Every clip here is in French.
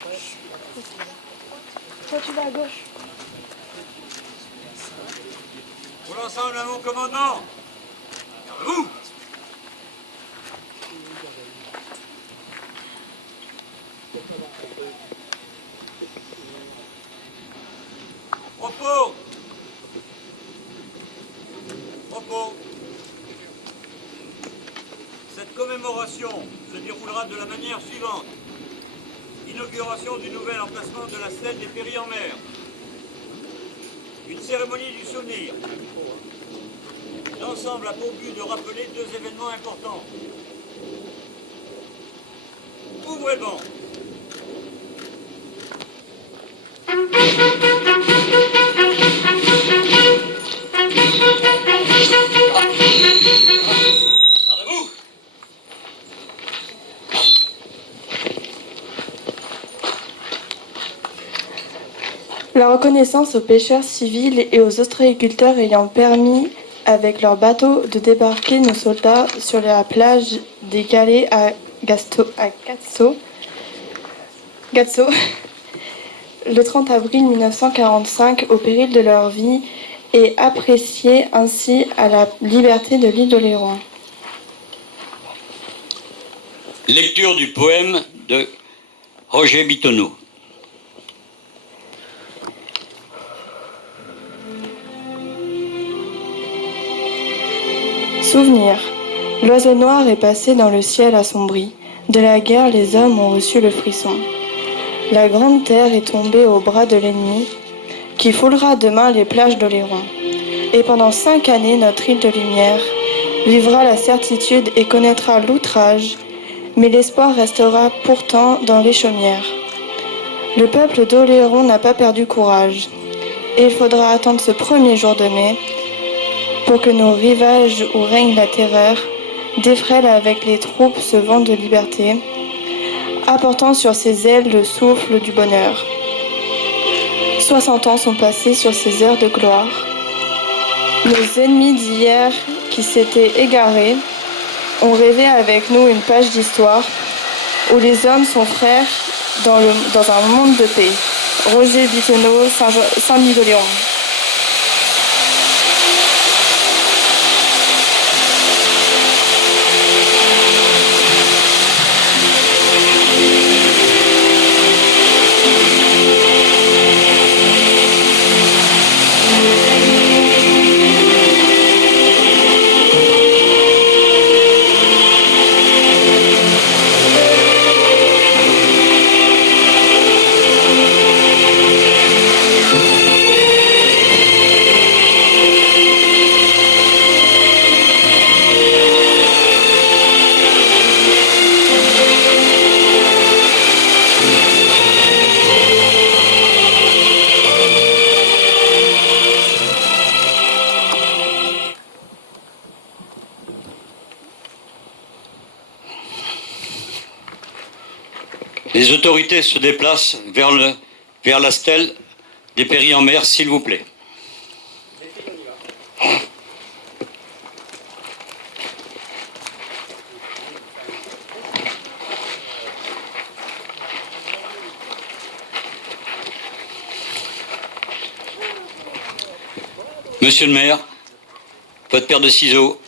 Toi, tu vas à gauche. Pour l'ensemble, à mon commandement. Gardez-vous. Repos. Repos. Cette commémoration se déroulera de la manière suivante. Inauguration du nouvel emplacement de la stèle des péris en mer. Une cérémonie du souvenir. L'ensemble a pour but de rappeler deux événements importants. Ouvrez le banc. Gardez-vous. La reconnaissance aux pêcheurs civils et aux ostréiculteurs ayant permis, avec leurs bateaux, de débarquer nos soldats sur la plage des Galets à Gatso, le 30 avril 1945, au péril de leur vie, et apprécier ainsi à la liberté de l'île d'Oléron. Lecture du poème de Roger Bitonneau. Souvenir. L'oiseau noir est passé dans le ciel assombri. De la guerre, les hommes ont reçu le frisson. La grande terre est tombée au bras de l'ennemi, qui foulera demain les plages d'Oléron. Et pendant 5 années, notre île de lumière vivra la certitude et connaîtra l'outrage, mais l'espoir restera pourtant dans les chaumières. Le peuple d'Oléron n'a pas perdu courage, et il faudra attendre ce premier jour de mai pour que nos rivages où règne la terreur défrèlent avec les troupes ce vent de liberté, apportant sur ses ailes le souffle du bonheur. 60 ans sont passés sur ces heures de gloire. Nos ennemis d'hier qui s'étaient égarés ont rêvé avec nous une page d'histoire où les hommes sont frères dans un monde de paix. Roger Bitonneau, Saint-Denis-d'Oléron. Les autorités se déplacent vers la stèle des péris en mer, s'il vous plaît. Monsieur le maire, votre paire de ciseaux.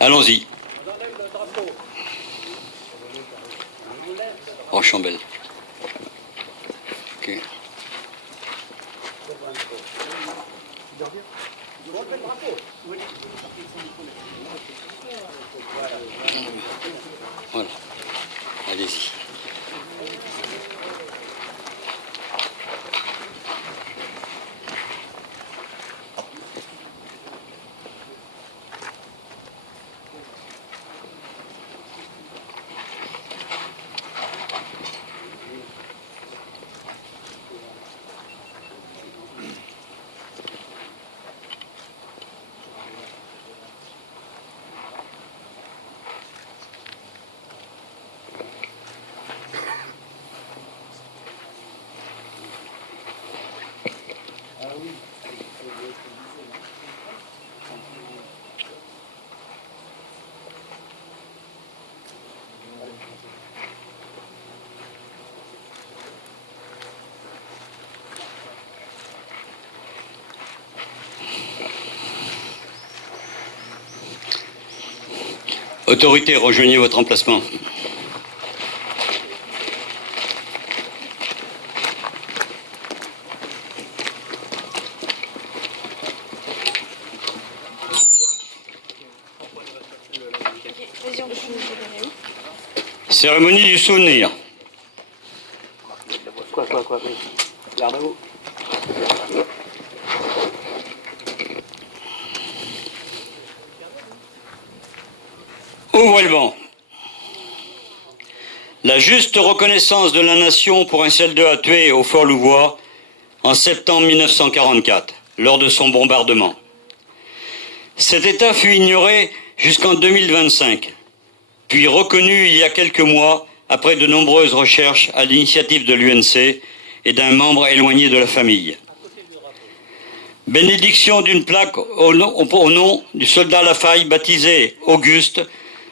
Allons-y. En chambelle. Ok. Voilà. Allez-y. Autorités, rejoignez votre emplacement. Cérémonie du souvenir. Ouvrez le banc. La juste reconnaissance de la nation pour un soldat tué au Fort Louvois en septembre 1944, lors de son bombardement. Cet état fut ignoré jusqu'en 2025, puis reconnu il y a quelques mois après de nombreuses recherches à l'initiative de l'UNC et d'un membre éloigné de la famille. Bénédiction d'une plaque au nom du soldat Lafaille baptisé Auguste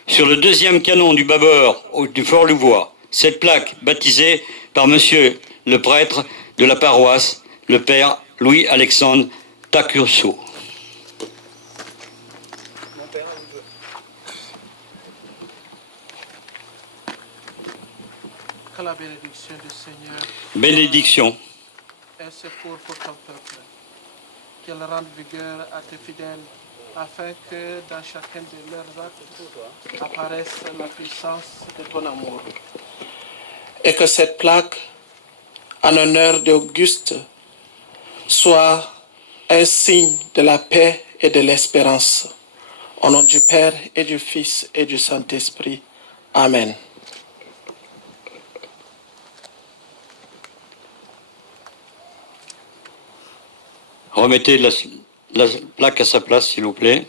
sur le deuxième canon du bâbord du Fort Louvois. Cette plaque baptisée par monsieur le prêtre de la paroisse, le père Louis-Alexandre Tacurso. Que la bénédiction du Seigneur Bénédiction. ait secours pour ton peuple. Qu'elle rende vigueur à tes fidèles, afin que dans chacun de leurs actes apparaisse la puissance de ton amour. Et que cette plaque, en honneur d'Auguste, soit un signe de la paix et de l'espérance. Au nom du Père et du Fils et du Saint-Esprit. Amen. Remettez la plaque à sa place, s'il vous plaît.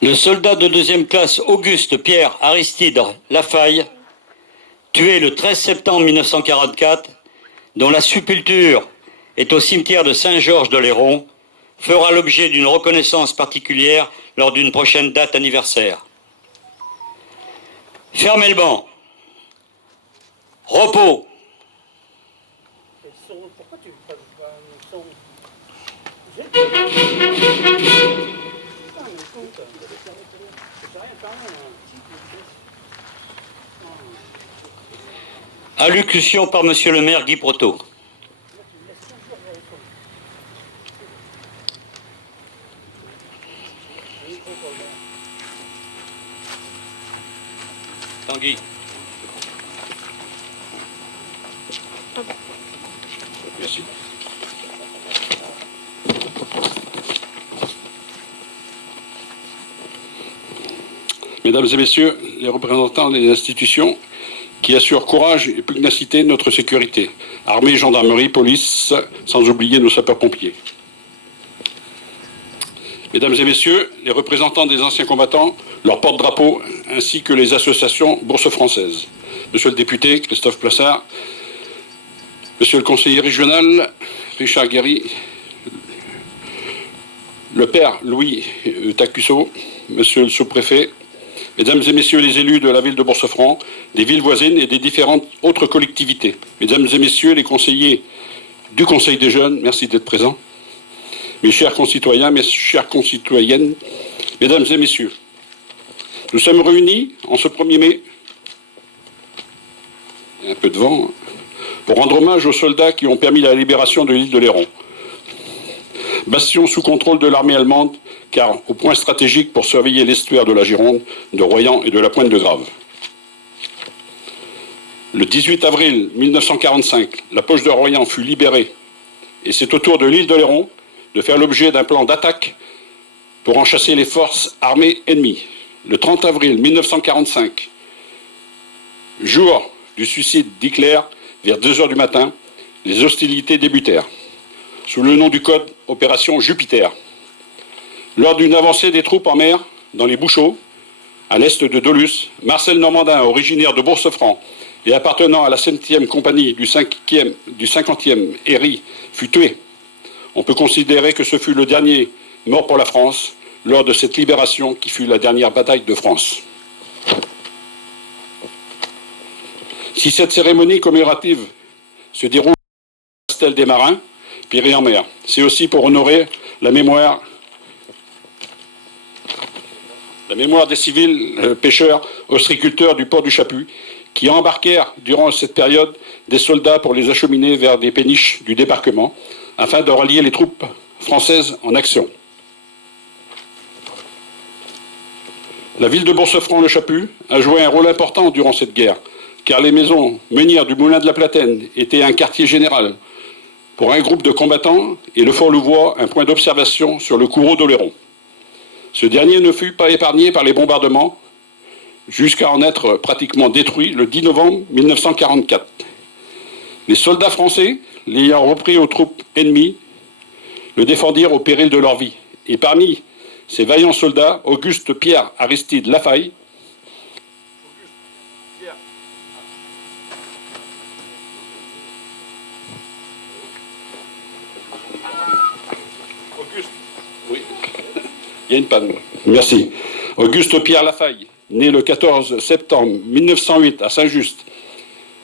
Le soldat de deuxième classe Auguste Pierre Aristide Lafaille, tué le 13 septembre 1944, dont la sépulture est au cimetière de Saint-Georges-de-Léron, fera l'objet d'une reconnaissance particulière lors d'une prochaine date anniversaire. Fermez le banc. Repos. Allocution par monsieur le maire Guy Proto. Tanguy. Merci. Mesdames et messieurs, les représentants des institutions qui assurent courage et pugnacité notre sécurité, armée, gendarmerie, police, sans oublier nos sapeurs-pompiers. Mesdames et messieurs, les représentants des anciens combattants, leurs porte-drapeaux, ainsi que les associations Bourse françaises. Monsieur le député Christophe Plassard, monsieur le conseiller régional Richard Guéry, le père Louis Tacusso, monsieur le sous-préfet, mesdames et messieurs les élus de la ville de Bourse-Franc, des villes voisines et des différentes autres collectivités, mesdames et messieurs les conseillers du Conseil des jeunes, merci d'être présents, mes chers concitoyens, mes chères concitoyennes, mesdames et messieurs, nous sommes réunis en ce 1er mai, il y a un peu de vent, pour rendre hommage aux soldats qui ont permis la libération de l'île de Léron. Bastion sous contrôle de l'armée allemande, car au point stratégique pour surveiller l'estuaire de la Gironde, de Royan et de la Pointe de Grave. Le 18 avril 1945, la poche de Royan fut libérée, et c'est au tour de l'île de Léron de faire l'objet d'un plan d'attaque pour en chasser les forces armées ennemies. Le 30 avril 1945, jour du suicide d'Hitler, vers 2 heures du matin, les hostilités débutèrent, sous le nom du code Opération Jupiter. Lors d'une avancée des troupes en mer, dans les Bouchots, à l'est de Dolusse, Marcel Normandin, originaire de Bourse-Franc et appartenant à la 7e compagnie du 50e Héry, fut tué. On peut considérer que ce fut le dernier mort pour la France lors de cette libération qui fut la dernière bataille de France. Si cette cérémonie commémorative se déroule stèle des marins péris en mer. C'est aussi pour honorer la mémoire des civils pêcheurs, ostréiculteurs du port du Chaput, qui embarquèrent durant cette période des soldats pour les acheminer vers des péniches du débarquement, afin de rallier les troupes françaises en action. La ville de Bourg-Seffrand-le-Chaput a joué un rôle important durant cette guerre, car les maisons meunières du Moulin de la Platène étaient un quartier général pour un groupe de combattants et le Fort Louvois un point d'observation sur le coureau d'Oléron. Ce dernier ne fut pas épargné par les bombardements, jusqu'à en être pratiquement détruit le 10 novembre 1944. Les soldats français, l'ayant repris aux troupes ennemies, le défendirent au péril de leur vie. Et parmi ces vaillants soldats, Auguste Pierre Aristide Lafaille, il y a une panne. Merci. Auguste Pierre Lafaille, né le 14 septembre 1908 à Saint-Just,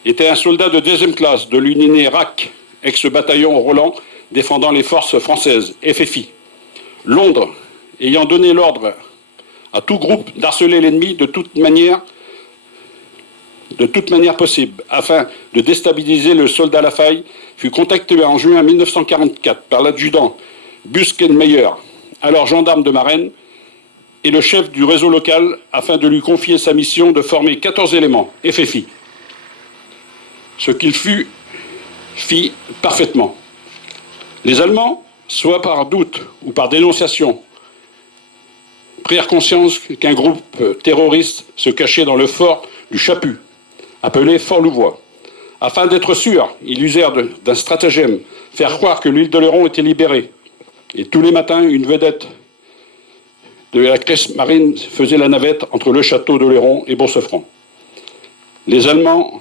était un soldat de deuxième classe de l'uniné RAC, ex-bataillon Roland, défendant les forces françaises, FFI. Londres, ayant donné l'ordre à tout groupe d'harceler l'ennemi de toute manière possible, afin de déstabiliser le soldat Lafaille, fut contacté en juin 1944 par l'adjudant Buskenmeyer, alors gendarme de Marennes, et le chef du réseau local, afin de lui confier sa mission de former 14 éléments, FFI. Ce qu'il fit parfaitement. Les Allemands, soit par doute ou par dénonciation, prirent conscience qu'un groupe terroriste se cachait dans le fort du Chaput, appelé Fort Louvois. Afin d'être sûrs, ils usèrent d'un stratagème, faire croire que l'île d'Oléron était libérée. Et tous les matins, une vedette de la Kriegsmarine faisait la navette entre le château d'Oléron et Bourg-Seffrand. Les Allemands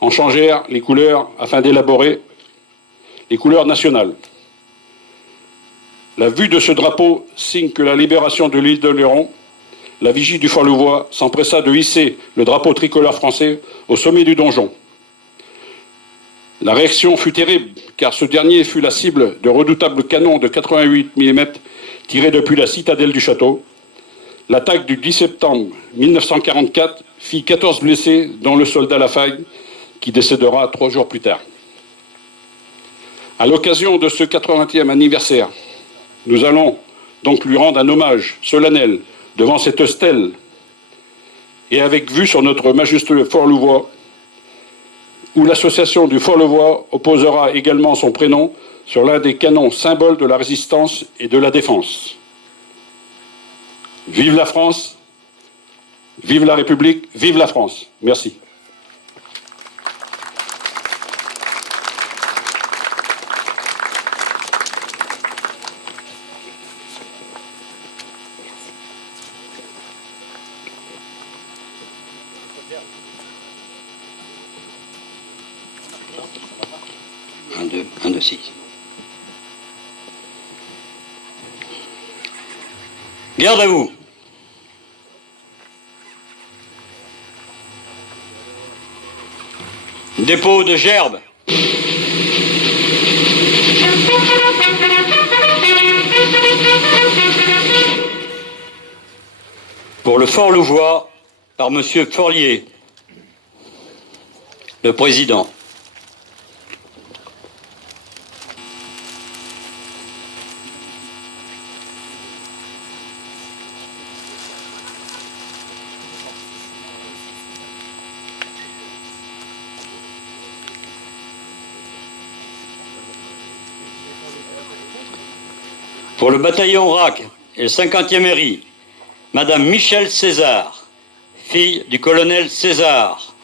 en changèrent les couleurs afin d'élaborer les couleurs nationales. La vue de ce drapeau signe que la libération de l'île d'Oléron, la vigie du Fort Louvois s'empressa de hisser le drapeau tricolore français au sommet du donjon. La réaction fut terrible, car ce dernier fut la cible de redoutables canons de 88 mm tirés depuis la citadelle du château. L'attaque du 10 septembre 1944 fit 14 blessés, dont le soldat Lafaille, qui décédera 3 jours plus tard. À l'occasion de ce 80e anniversaire, nous allons donc lui rendre un hommage solennel devant cette stèle et avec vue sur notre majestueux Fort Louvois, où l'association du Fort Louvois opposera également son prénom sur l'un des canons symboles de la résistance et de la défense. Vive la France, vive la République, vive la France. Merci. Un, deux, six. Garde à vous. Dépôt de gerbes. Pour le Fort Louvois, par Monsieur Forlier, le président. Pour le bataillon RAC et le 50e RI, Madame Michel César, fille du colonel César.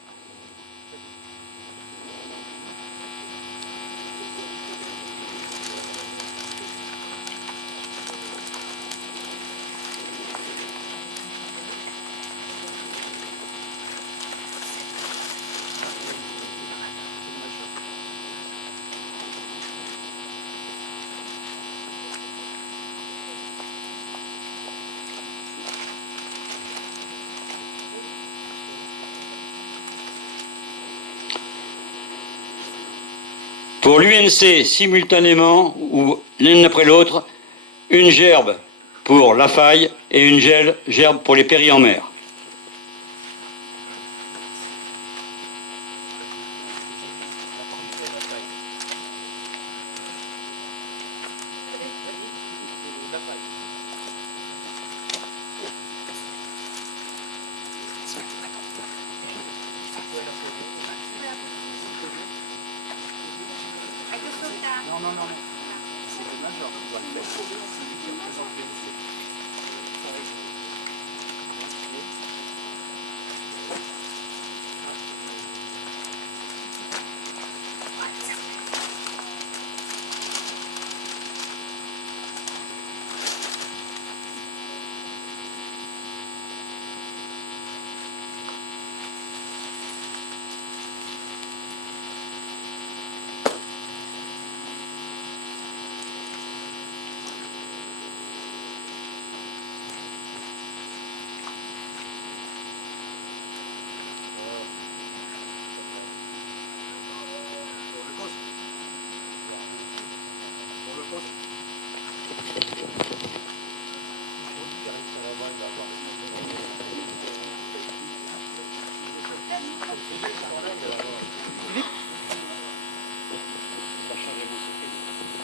Pour l'UNC, simultanément, ou l'une après l'autre, une gerbe pour la faille et une gerbe pour les péris en mer.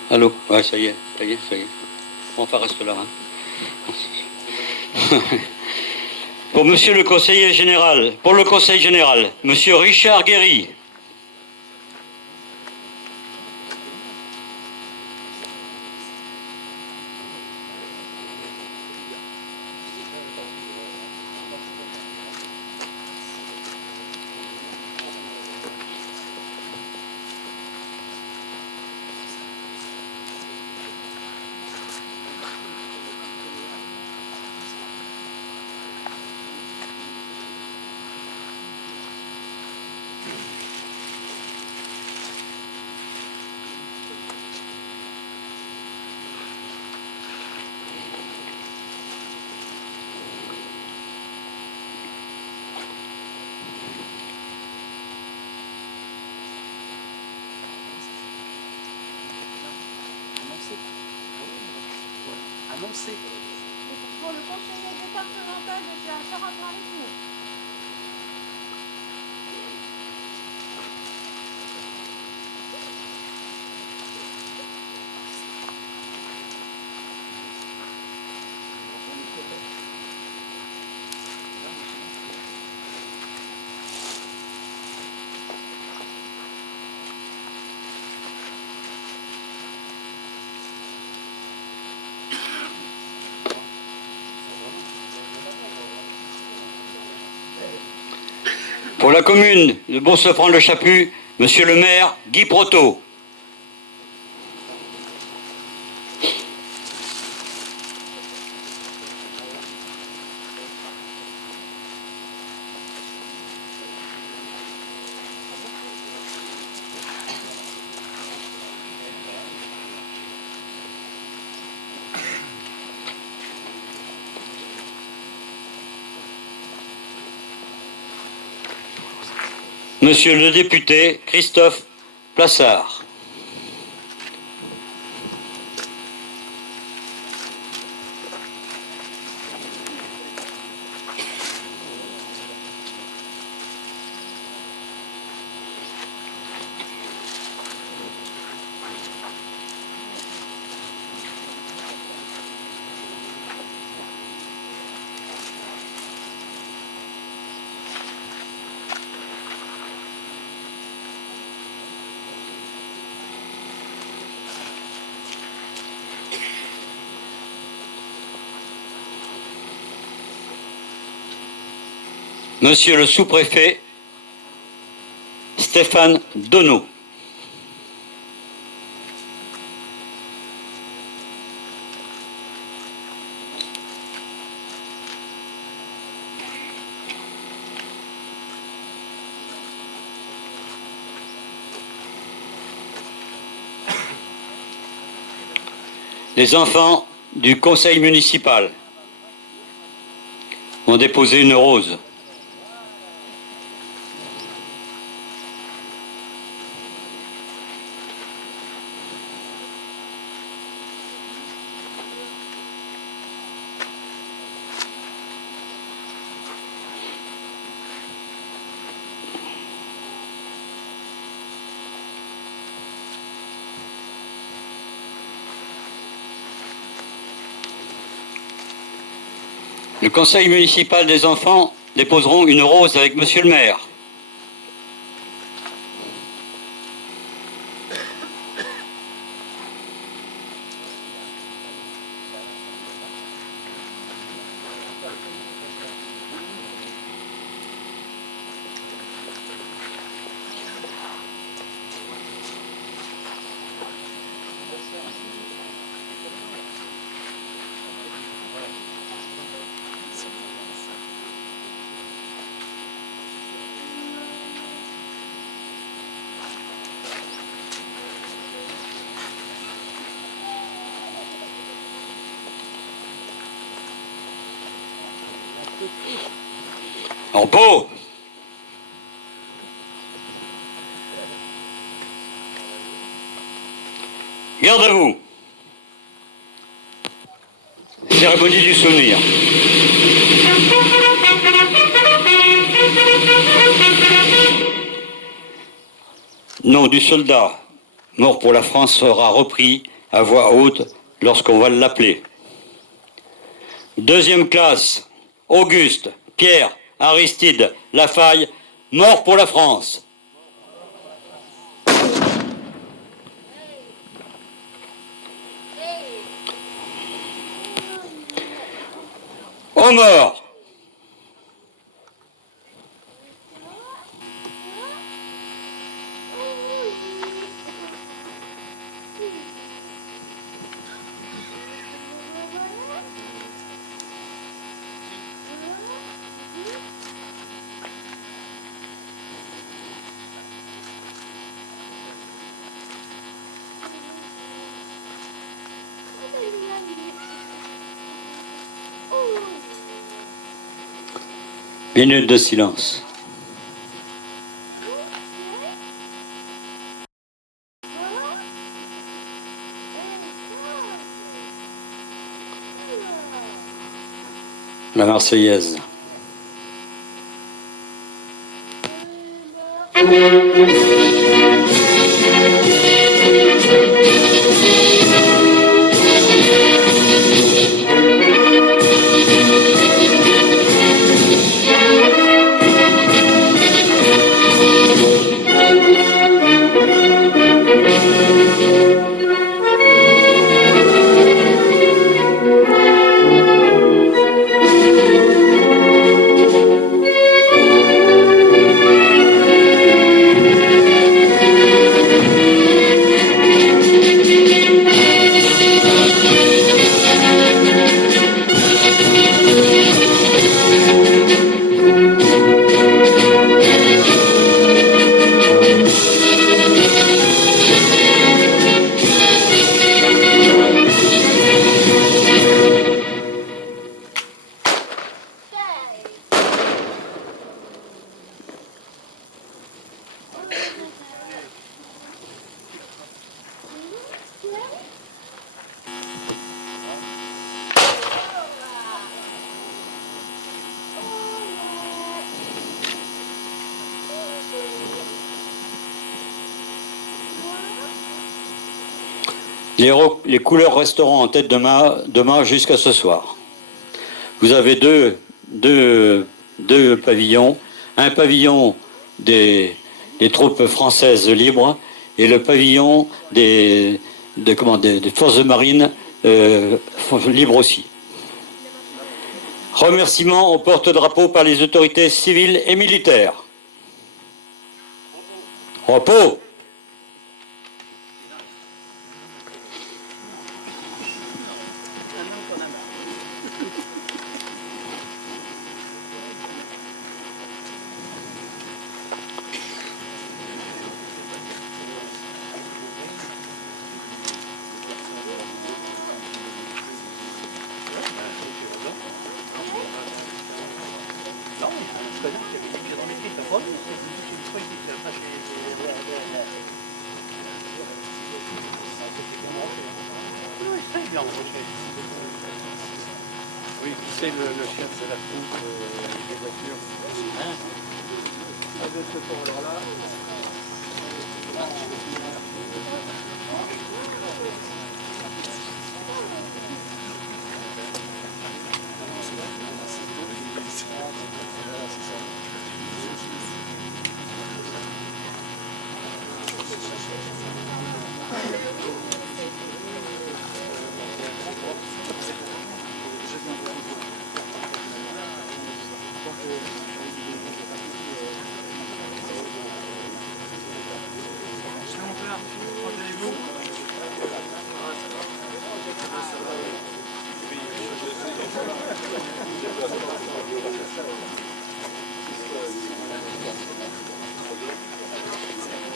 Allô? Ouais, ça y est. Enfin, reste là. Hein. Pour monsieur le conseiller général, pour le conseil général, monsieur Richard Guéry. Annoncé. Pour le conseiller départemental de la Charente-Maritime. Pour la commune de Bourg-Sofran-le-Chaput, monsieur le maire Guy Proto. Monsieur le député Christophe Plassard. Monsieur le sous-préfet Stéphane Donneau. Les enfants du conseil municipal ont déposé une rose. Le conseil municipal des enfants déposeront une rose avec monsieur le maire. En pot. Garde à vous. Cérémonie du souvenir. Nom du soldat mort pour la France sera repris à voix haute lorsqu'on va l'appeler. Deuxième classe, Auguste, Pierre, Aristide, Lafaille, mort pour la France. Aux morts. Minute de silence. La Marseillaise. Les couleurs resteront en tête demain jusqu'à ce soir. Vous avez deux pavillons. Un pavillon des troupes françaises libres et le pavillon des forces marines libres aussi. Remerciements au porte-drapeau par les autorités civiles et militaires. Repos. Oui, c'est le chef de la troupe des voitures. De ce port-là.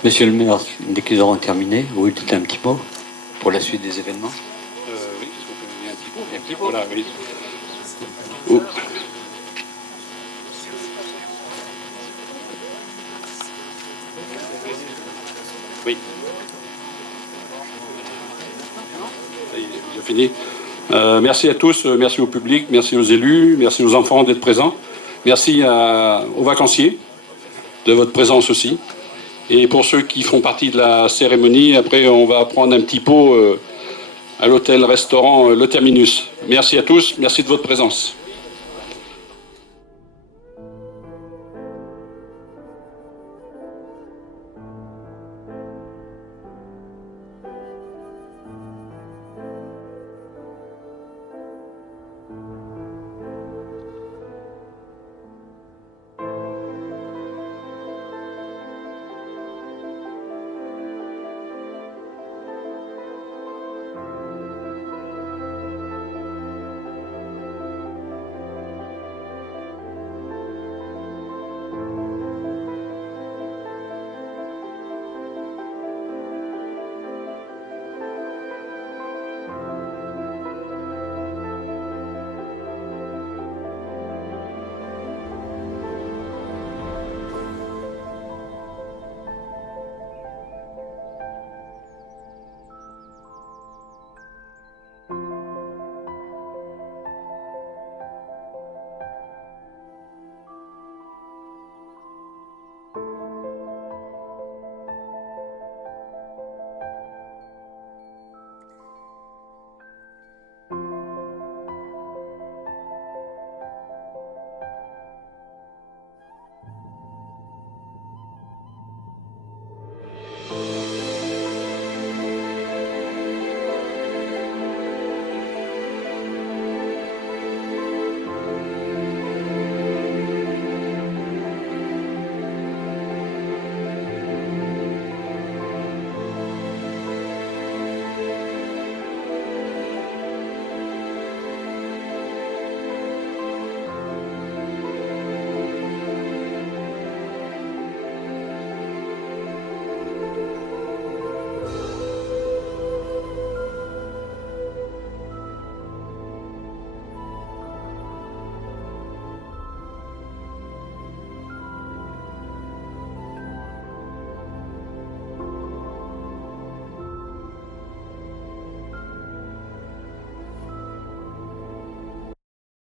Monsieur le maire, dès qu'ils auront terminé, vous dites un petit mot pour la suite des événements. Oui, qu'est-ce qu'on fait? Il y a un petit pot. Il y a un petit pot là, oui. Oh. Oui. Ça y est, j'ai fini. Merci à tous, merci au public, merci aux élus, merci aux enfants d'être présents. Merci aux vacanciers de votre présence aussi. Et pour ceux qui font partie de la cérémonie, après on va prendre un petit pot à l'hôtel-restaurant Le Terminus. Merci à tous, merci de votre présence.